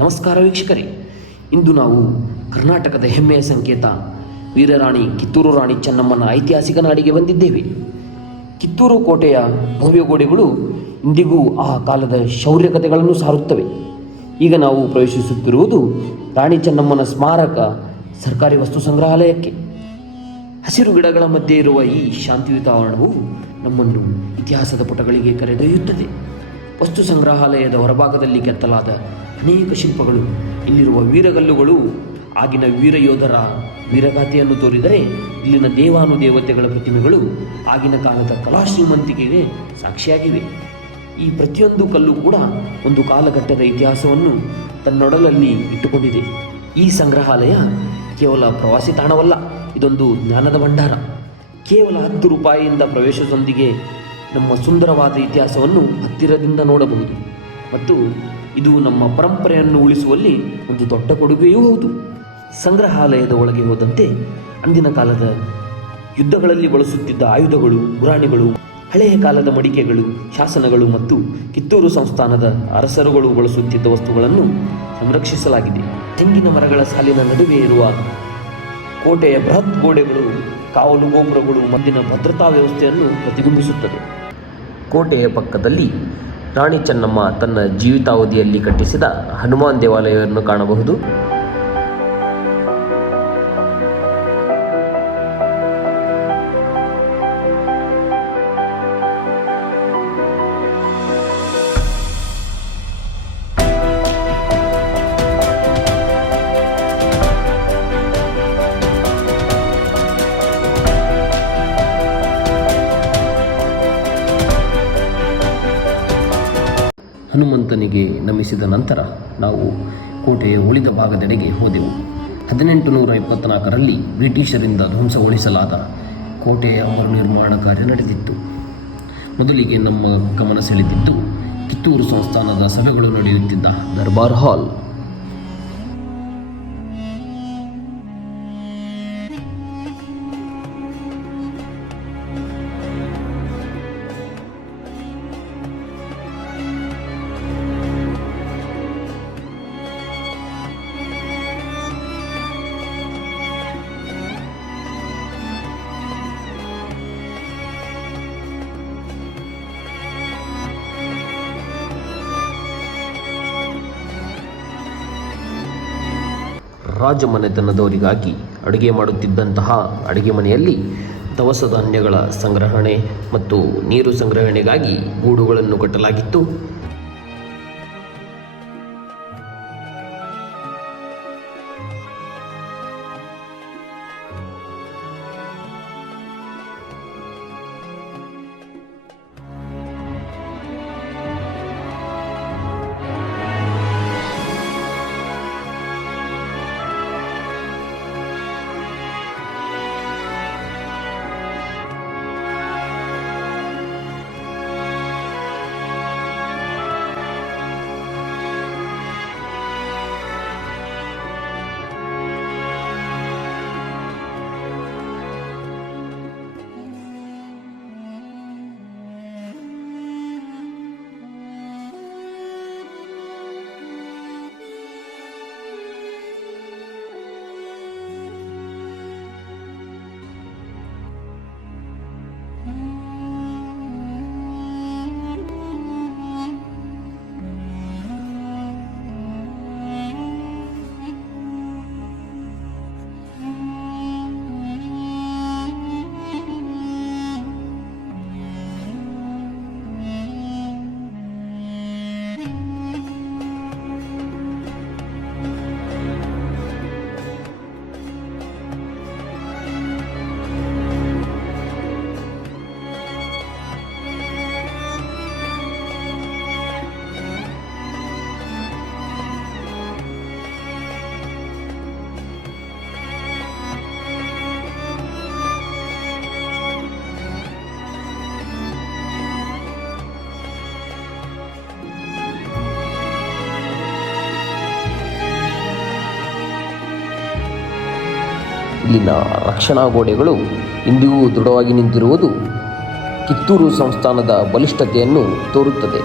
ನಮಸ್ಕಾರ ವೀಕ್ಷಕರೇ, ಇಂದು ನಾವು ಕರ್ನಾಟಕದ ಹೆಮ್ಮೆಯ ಸಂಕೇತ ವೀರರಾಣಿ ಕಿತ್ತೂರು ರಾಣಿ ಚೆನ್ನಮ್ಮನ ಐತಿಹಾಸಿಕ ನಾಡಿಗೆ ಬಂದಿದ್ದೇವೆ. ಕಿತ್ತೂರು ಕೋಟೆಯ ಭವ್ಯ ಗೋಡೆಗಳು ಇಂದಿಗೂ ಆ ಕಾಲದ ಶೌರ್ಯ ಕಥೆಗಳನ್ನು ಸಾರುತ್ತವೆ. ಈಗ ನಾವು ಪ್ರವೇಶಿಸುತ್ತಿರುವುದು ರಾಣಿ ಚೆನ್ನಮ್ಮನ ಸ್ಮಾರಕ ಸರ್ಕಾರಿ ವಸ್ತು ಸಂಗ್ರಹಾಲಯಕ್ಕೆ. ಹಸಿರು ಗಿಡಗಳ ಮಧ್ಯೆ ಇರುವ ಈ ಶಾಂತಿಯುತ ಆವರಣವು ನಮ್ಮನ್ನು ಇತಿಹಾಸದ ಪುಟಗಳಿಗೆ ಕರೆದೊಯ್ಯುತ್ತದೆ. ವಸ್ತು ಸಂಗ್ರಹಾಲಯದ ಹೊರಭಾಗದಲ್ಲಿ ಕೆತ್ತಲಾದ ಅನೇಕ ಶಿಲ್ಪಗಳು, ಇಲ್ಲಿರುವ ವೀರಗಲ್ಲುಗಳು ಆಗಿನ ವೀರಯೋಧರ ವೀರಗಾಥೆಯನ್ನು ತೋರಿದರೆ, ಇಲ್ಲಿನ ದೇವಾನುದೇವತೆಗಳ ಪ್ರತಿಮೆಗಳು ಆಗಿನ ಕಾಲದ ಕಲಾ ಶ್ರೀಮಂತಿಕೆಗೆ ಸಾಕ್ಷಿಯಾಗಿವೆ. ಈ ಪ್ರತಿಯೊಂದು ಕಲ್ಲು ಕೂಡ ಒಂದು ಕಾಲಘಟ್ಟದ ಇತಿಹಾಸವನ್ನು ತನ್ನೊಡಲಲ್ಲಿ ಇಟ್ಟುಕೊಂಡಿದೆ. ಈ ಸಂಗ್ರಹಾಲಯ ಕೇವಲ ಪ್ರವಾಸಿ ತಾಣವಲ್ಲ, ಇದೊಂದು ಜ್ಞಾನದ ಭಂಡಾರ. ಕೇವಲ 10 ರೂಪಾಯಿಯಿಂದ ಪ್ರವೇಶದೊಂದಿಗೆ ನಮ್ಮ ಸುಂದರವಾದ ಇತಿಹಾಸವನ್ನು ಹತ್ತಿರದಿಂದ ನೋಡಬಹುದು ಮತ್ತು ಇದು ನಮ್ಮ ಪರಂಪರೆಯನ್ನು ಉಳಿಸುವಲ್ಲಿ ಒಂದು ದೊಡ್ಡ ಕೊಡುಗೆಯೂ ಹೌದು. ಸಂಗ್ರಹಾಲಯದ ಒಳಗೆ ಹೋದಂತೆ ಅಂದಿನ ಕಾಲದ ಯುದ್ಧಗಳಲ್ಲಿ ಬಳಸುತ್ತಿದ್ದ ಆಯುಧಗಳು, ಗುರಾಣಿಗಳು, ಹಳೆಯ ಕಾಲದ ಮಡಿಕೆಗಳು, ಶಾಸನಗಳು ಮತ್ತು ಕಿತ್ತೂರು ಸಂಸ್ಥಾನದ ಅರಸರುಗಳು ಬಳಸುತ್ತಿದ್ದ ವಸ್ತುಗಳನ್ನು ಸಂರಕ್ಷಿಸಲಾಗಿದೆ. ತೆಂಗಿನ ಮರಗಳ ಸಾಲಿನ ನಡುವೆ ಇರುವ ಕೋಟೆಯ ಬೃಹತ್ ಗೋಡೆಗಳು, ಕಾವಲು ಗೋಪುರಗಳು ಮದ್ದಿನ ಭದ್ರತಾ ವ್ಯವಸ್ಥೆಯನ್ನು ಪ್ರತಿಬಿಂಬಿಸುತ್ತದೆ. ಕೋಟೆಯ ಪಕ್ಕದಲ್ಲಿ ರಾಣಿ ಚೆನ್ನಮ್ಮ ತನ್ನ ಜೀವಿತಾವಧಿಯಲ್ಲಿ ಕಟ್ಟಿಸಿದ ಹನುಮಾನ್ ದೇವಾಲಯವನ್ನು ಕಾಣಬಹುದು. ಹನುಮಂತನಿಗೆ ನಮಿಸಿದ ನಂತರ ನಾವು ಕೋಟೆಯ ಉಳಿದ ಭಾಗದೆಡೆಗೆ ಹೋದೆವು. 1824ರಲ್ಲಿ ಬ್ರಿಟಿಷರಿಂದ ಧ್ವಂಸಗೊಳಿಸಲಾದ ಕೋಟೆಯ ಮರುನಿರ್ಮಾಣ ಕಾರ್ಯ ನಡೆದಿತ್ತು. ಮೊದಲಿಗೆ ನಮ್ಮ ಗಮನ ಸೆಳೆದಿದ್ದು ಕಿತ್ತೂರು ಸಂಸ್ಥಾನದ ಸಭೆಗಳು ನಡೆಯುತ್ತಿದ್ದ ದರ್ಬಾರ್ ಹಾಲ್. ರಾಜಮನೆತನದವರಿಗಾಗಿ ಅಡುಗೆ ಮಾಡುತ್ತಿದ್ದಂತಹ ಅಡುಗೆ ಮನೆಯಲ್ಲಿ ದವಸ ಧಾನ್ಯಗಳ ಸಂಗ್ರಹಣೆ ಮತ್ತು ನೀರು ಸಂಗ್ರಹಣೆಗಾಗಿ ಗೂಡುಗಳನ್ನು ಕಟ್ಟಲಾಗಿತ್ತು. ಇಲ್ಲಿನ ರಕ್ಷಣಾ ಗೋಡೆಗಳು ಇಂದಿಗೂ ದೃಢವಾಗಿ ನಿಂತಿರುವುದು ಕಿತ್ತೂರು ಸಂಸ್ಥಾನದ ಬಲಿಷ್ಠತೆಯನ್ನು ತೋರುತ್ತದೆ.